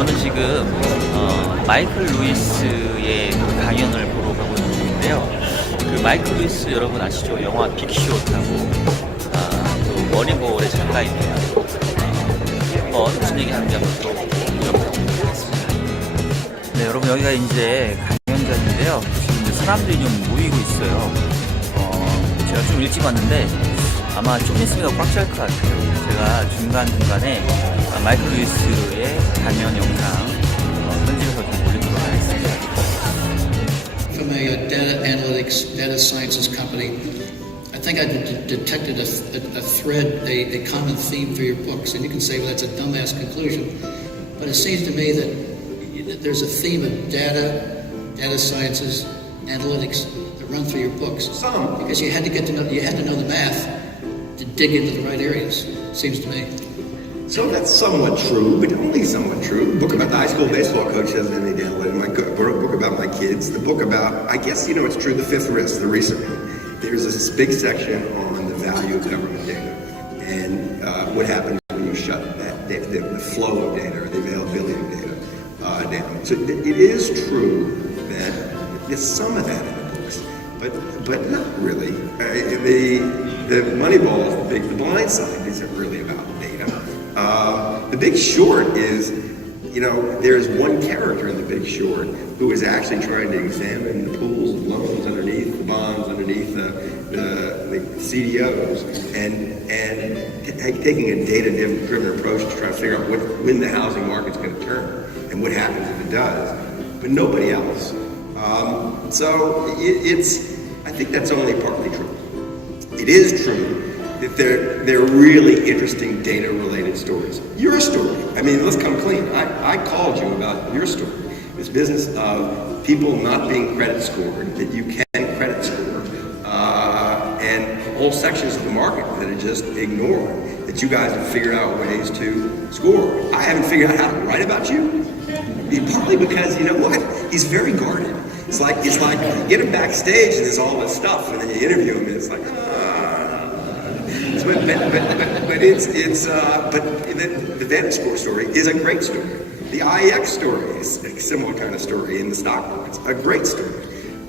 저는 지금 마이클루이스의 그 강연을 보러 가고 있는 중인데요. 그 마이클루이스 여러분 아시죠? 영화 빅쇼트하고 또 머니볼의 작가입니다. 한번 무슨 얘기 하는지 한번 들어보고 여러분 하겠습니다. 네, 여러분 여기가 이제 강연장인데요. 지금 이제 사람들이 좀 모이고 있어요. 제가 좀 일찍 왔는데 아마 좀 있으면 꽉 찰 것 같아요. 제가 중간중간에 마이클루이스의 강연 영상 편집해서 좀 올리도록 하겠습니다. From a data analytics, data sciences company, I think I detected a thread, a common theme for your books. And you can say, well, that's a dumbass conclusion. But it seems to me that there's a theme of data sciences, analytics that run through your books. Some. Because you had to know the math to dig into the right areas, it seems to me. So that's somewhat true, but only somewhat true. The book about the high school baseball coach hasn't any data. My book about my kids. The book about, I guess, it's true, the fifth risk, the recent one. There's this big section on the value of government data and what happens when you shut that data, the flow of data or the availability of data down. So it is true that there's some of that in the books, but not really. The Moneyball, the blind side isn't really about data. The Big Short is, there's one character in The Big Short who is actually trying to examine the pools of loans underneath the bonds, underneath the CDOs, and taking a data-driven approach to try to figure out when the housing market's going to turn and what happens if it does, but nobody else. So I think that's only partly true. It is true that they're really interesting data-related stories. Your story, let's come clean. I called you about your story. This business of people not being credit scored, that you can credit score, and whole sections of the market that are just ignored, that you guys have figured out ways to score. I haven't figured out how to write about you, partly because, you know what, he's very guarded. It's like you get him backstage and there's all this stuff, and then you interview him and it's like, but the VantageScore story is a great story. The IEX story is a similar kind of story in the stock markets, a great story.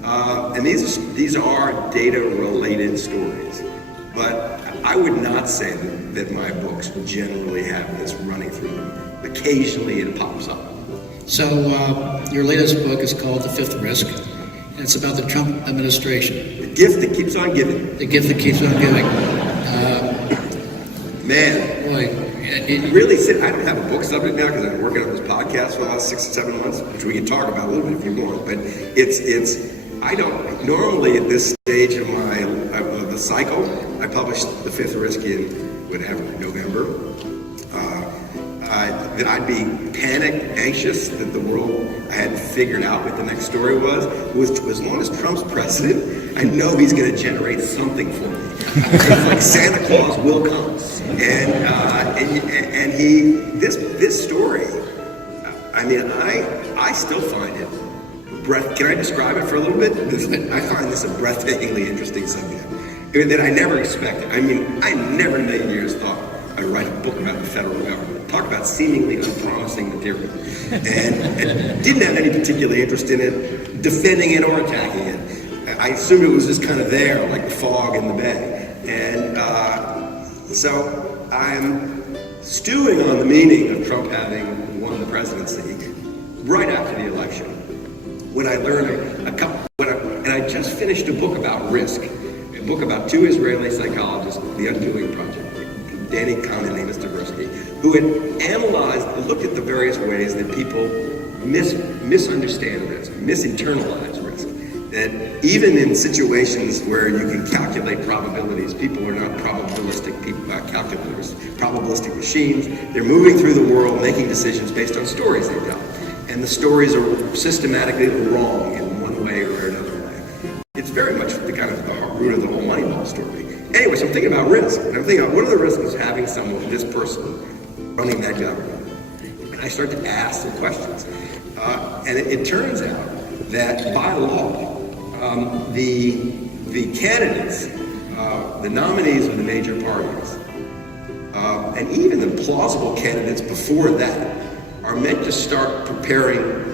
And these are data-related stories. But I would not say that my books generally have this running through them. Occasionally it pops up. So your latest book is called The Fifth Risk, and it's about the Trump administration. The gift that keeps on giving. The gift that keeps on giving. Man, boy, it really I don't have a book subject now because I've been working on this podcast for the last 6 or 7 months, which we can talk about a little bit if you want. But I don't normally at this stage of the cycle. I published The Fifth Risk in November. That I'd be panicked, anxious that the world hadn't figured out what the next story was. As long as Trump's president, I know he's going to generate something for me. It's like Santa Claus will come, and this story. I still find it. Can I describe it for a little bit? I find this a breathtakingly interesting subject that I never expected. I never in a million years thought I'd write a book about the federal government. Talk about seemingly unpromising material, and didn't have any particular interest in it, defending it or attacking it. I assumed it was just kind of there, like the fog in the bay, and so I'm stewing on the meaning of Trump having won the presidency right after the election. When I learned and I just finished a book about risk, a book about 2 Israeli psychologists, The Undoing Project, Danny Kahn and Amos Tversky, who had looked at the various ways that people misunderstand risk, misinternalize risk. That even in situations where you can calculate probabilities, people are not probabilistic people, calculators, probabilistic machines. They're moving through the world, making decisions based on stories they tell. And the stories are systematically wrong in one way or another way. It's very much the kind of the root of the whole Moneyball story. Anyway, so I'm thinking about risk, and I'm thinking about what are the risks of having this person running that government? And I start to ask some questions. And it turns out that by law, the candidates, the nominees of the major parties, and even the plausible candidates before that, are meant to start preparing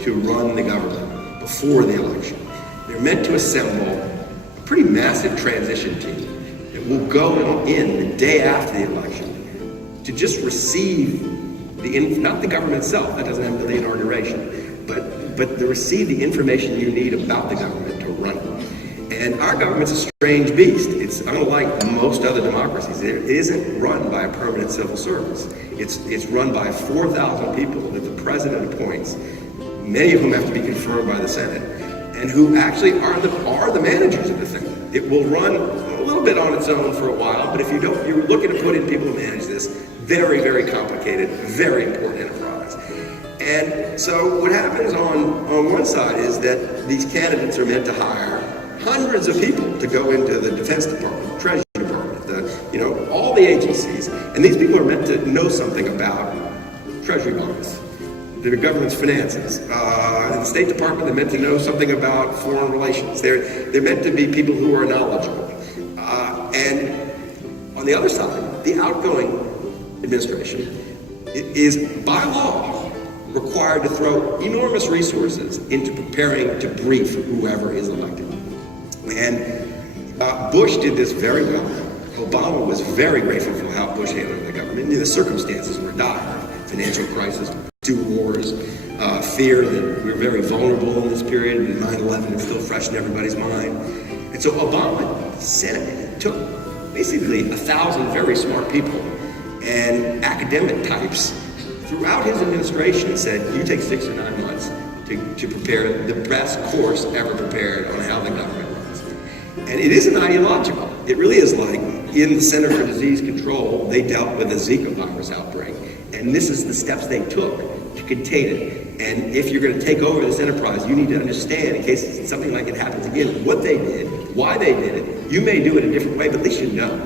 to run the government before the election. They're meant to assemble a pretty massive transition team that will go in the day after the election to just receive not the government itself, that doesn't have the inauguration, but to receive the information you need about the government to run it. And our government's a strange beast. It's unlike most other democracies. It isn't run by a permanent civil service. It's run by 4,000 people that the president appoints, many of whom have to be confirmed by the Senate, and who actually are the managers of the thing. It will run a little bit on its own for a while, but if you're looking to put in people to manage this, very, very complicated, very important enterprise. And so what happens on one side is that these candidates are meant to hire hundreds of people to go into the Defense Department, Treasury Department, all the agencies. And these people are meant to know something about Treasury bonds, the government's finances. In the State Department, they're meant to know something about foreign relations. They're meant to be people who are knowledgeable. And on the other side, the outgoing administration is, by law, required to throw enormous resources into preparing to brief whoever is elected. And Bush did this very well. Obama was very grateful for how Bush handled the government. The circumstances were dire. Financial crisis, 2 wars, fear that we're very vulnerable in this period, and 9/11 is still fresh in everybody's mind. And so Obama, the Senate, took basically 1,000 very smart people and academic types throughout his administration and said, you take 6 or 9 months to prepare the best course ever prepared on how the government runs. And it isn't ideological. It really is like in the Center for Disease Control, they dealt with a Zika virus outbreak. And this is the steps they took to contain it. And if you're going to take over this enterprise, you need to understand, in case something like it happens again, what they did, why they did it. You may do it a different way, but at least you know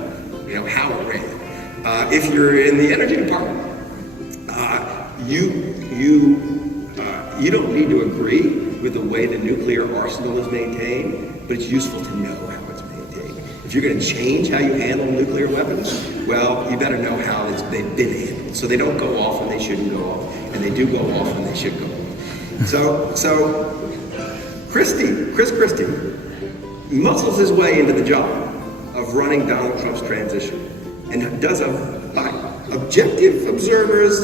how it ran. If you're in the energy department, you don't need to agree with the way the nuclear arsenal is maintained, but it's useful to know how it's maintained. If you're going to change how you handle nuclear weapons, well, you better know how they've been handled. So they don't go off when they shouldn't go off, and they do go off when they should go off. So Chris Christie muscles his way into the job of running Donald Trump's transition, and does by objective observers'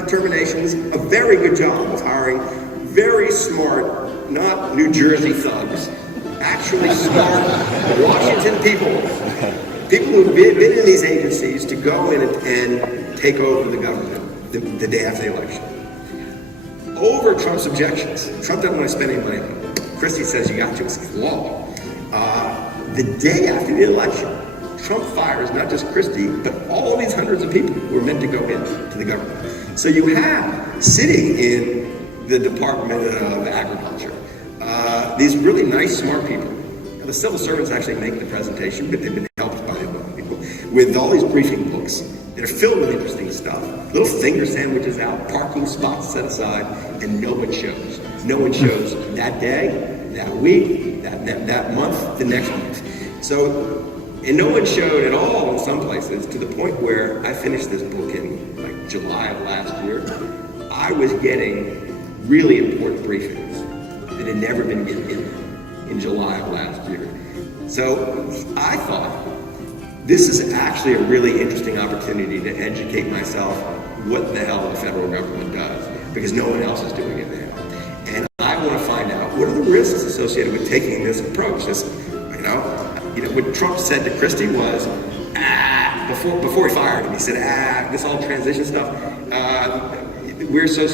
determinations, a very good job of hiring very smart, not New Jersey thugs, actually smart Washington people who've been in these agencies to go in and take over the government the day after the election. Over Trump's objections, Trump doesn't want to spend any money on it. Christie says you got to, it's law. The day after the election, Trump fires not just Christie, but all these hundreds of people who are meant to go into the government. So you have, sitting in the Department of Agriculture, these really nice, smart people. Now, the civil servants actually make the presentation, but they've been helped by people with all these briefing books that are filled with interesting stuff. Little finger sandwiches out, parking spots set aside, and no one shows. No one shows that day, that week, that month, the next month. And no one showed at all in some places, to the point where I finished this book in like July of last year. I was getting really important briefings that had never been given in July of last year. So I thought this is actually a really interesting opportunity to educate myself what the hell the federal government does, because no one else is doing it now. And I want to find out what are the risks associated with taking this approach. What Trump said to Christie was, before he fired him, he said, this all transition stuff, we're so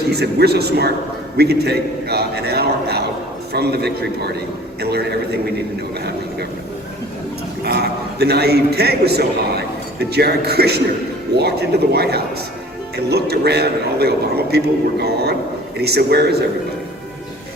smart, we can take an hour out from the victory party and learn everything we need to know about how to run the government. The naivete was so high that Jared Kushner walked into the White House and looked around, and all the Obama people were gone, and he said, where is everybody?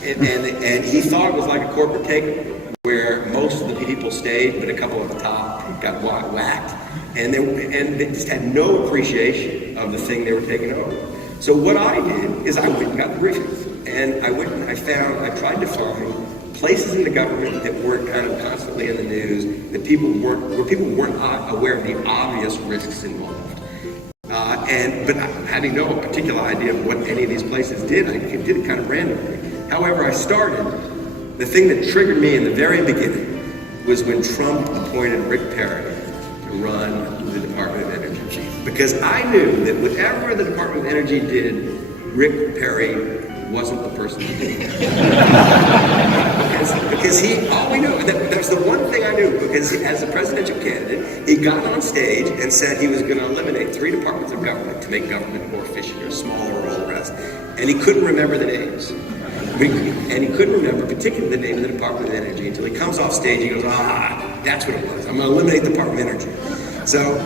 And he thought it was like a corporate takeover, where most of the people stayed, but a couple at the top got whacked. And they just had no appreciation of the thing they were taking over. So what I did is I went and got the briefings. And I went and I tried to find places in the government that weren't kind of constantly in the news, that where people weren't aware of the obvious risks involved. But having no particular idea of what any of these places did, I did it kind of randomly. However, I started, the thing that triggered me in the very beginning was when Trump appointed Rick Perry to run the Department of Energy. Because I knew that whatever the Department of Energy did, Rick Perry wasn't the person to do it. because all we knew, that was the one thing I knew, because as a presidential candidate, he got on stage and said he was going to eliminate 3 departments of government to make government more efficient or smaller or all the rest. And he couldn't remember the names. And he couldn't remember particularly the name of the Department of Energy until he comes off stage, he goes, that's what it was. I'm going to eliminate the Department of Energy. So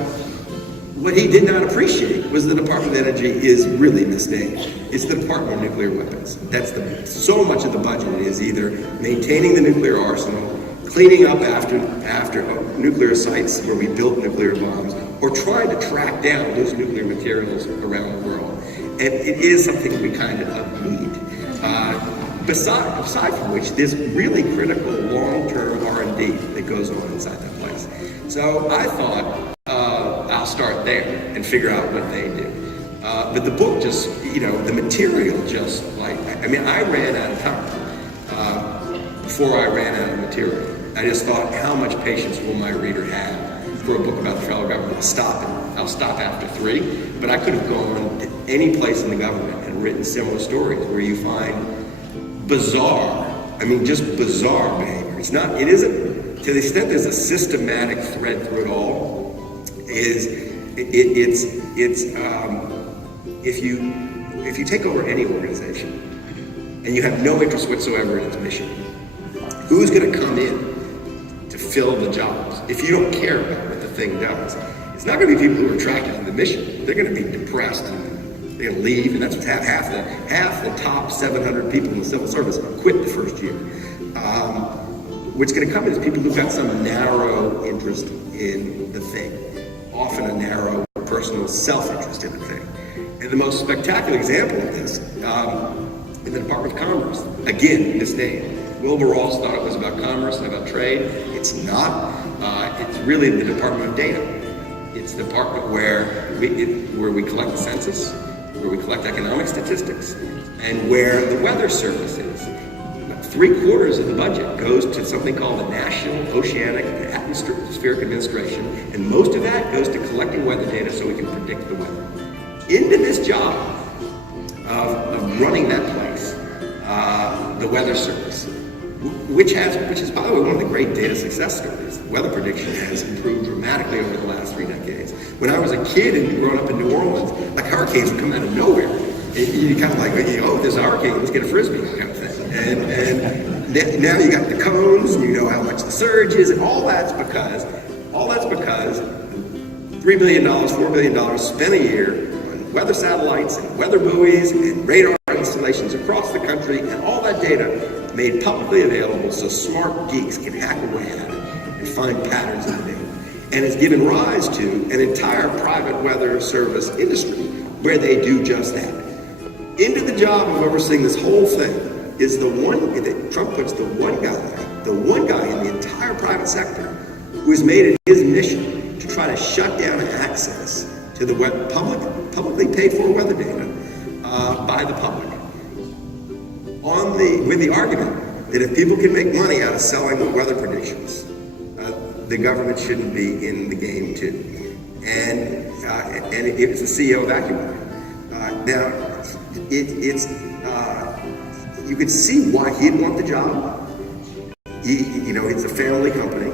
what he did not appreciate was the Department of Energy is really misnamed. It's the Department of Nuclear Weapons. So much of the budget is either maintaining the nuclear arsenal, cleaning up after nuclear sites where we built nuclear bombs, or trying to track down those nuclear materials around the world. And it is something we kind of need. Aside from which, there's really critical long-term R&D that goes on inside that place. So I thought, I'll start there and figure out what they do. But the book just, the material just I ran out of time before I ran out of material. I just thought, how much patience will my reader have for a book about the federal government? I'll stop after 3, but I could have gone to any place in the government and written similar stories where you find bizarre behavior. It isn't, to the extent there's a systematic thread through it all, if you take over any organization and you have no interest whatsoever in its mission, who's going to come in to fill the jobs? If you don't care about what the thing does, it's not going to be people who are attracted to the mission. They're going to be depressed and they're going to leave, and that's what half the top 700 people in the civil service quit the first year. What's going to come in is people who've got some narrow interest in the thing, often a narrow personal self-interest in the thing. And the most spectacular example of this, in the Department of Commerce, again, misnamed. Wilbur Ross thought it was about commerce and about trade. It's not. It's really the Department of Data. It's the department where we collect the census, where we collect economic statistics, and where the weather service is. 3/4 of the budget goes to something called the National Oceanic and Atmospheric Administration, and most of that goes to collecting weather data so we can predict the weather. Into this job of running that place, the weather service, which is, by the way, one of the great data success stories. Weather prediction has improved dramatically over the last 3 decades. When I was a kid and growing up in New Orleans, like hurricanes would come out of nowhere. You kind of like, there's a hurricane, let's get a frisbee kind of thing. And now you got the cones, and you know how much the surge is, and all that's because $3 billion, $4 billion spent a year on weather satellites and weather buoys and radar installations across the country, and all that data made publicly available so smart geeks can hack away at it and find patterns in the data. And it's given rise to an entire private weather service industry where they do just that. Into the job of overseeing this whole thing is the one that Trump puts the one guy in the entire private sector who has made it his mission to try to shut down access to the publicly paid for weather data by the public. With the argument that if people can make money out of selling weather predictions, the government shouldn't be in the game too. And it was the CEO of AccuWeather. Now, you could see why he'd want the job. It's a family company.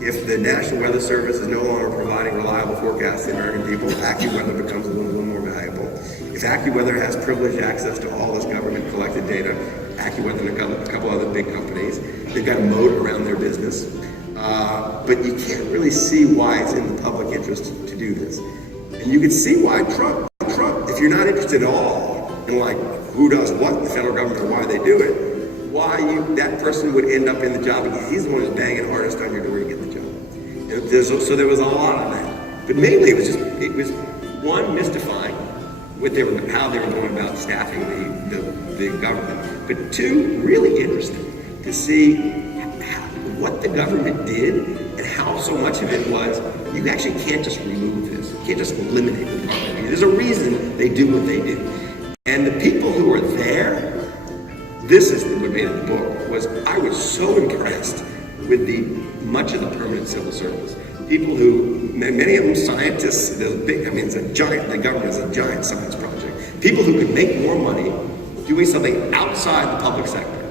If the National Weather Service is no longer providing reliable forecasts to the American people, AccuWeather becomes a little more valuable. If AccuWeather has privileged access to all this government collected data, AccuWeather and a couple other big companies, they've got a moat around their business. But you can't really see why it's in the public interest to do this. And you can see why Trump, if you're not interested at all in who does what in the federal government or why they do it, that person would end up in the job because he's the one who's banging hardest on your door to get the job. And so there was a lot of that. But mainly it was one, mystifying how they were going about staffing the government. But 2, really interesting to see what the government did and how so much of it was, you actually can't just remove this. You can't just eliminate the department. There's a reason they do what they do. And the people who are there, this is what made it the book, was I was so impressed with much of the permanent civil service. People who, many of them scientists, it's a giant, the government is a giant science project. People who could make more money doing something outside the public sector.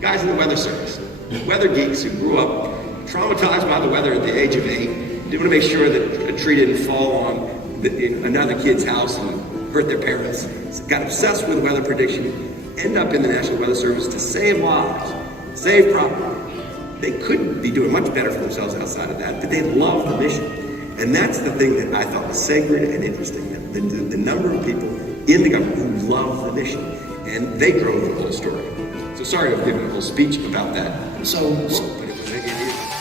Guys in the weather service, weather geeks who grew up traumatized by the weather at the age of 8, didn't want to make sure that a tree didn't fall on another kid's house and hurt their parents, got obsessed with weather prediction, end up in the National Weather Service to save lives, save property. They couldn't be doing much better for themselves outside of that, but they love the mission. And that's the thing that I thought was sacred and interesting, the number of people in the government who love the mission, and they drove the whole story. So sorry to have given a whole speech about that. So but it was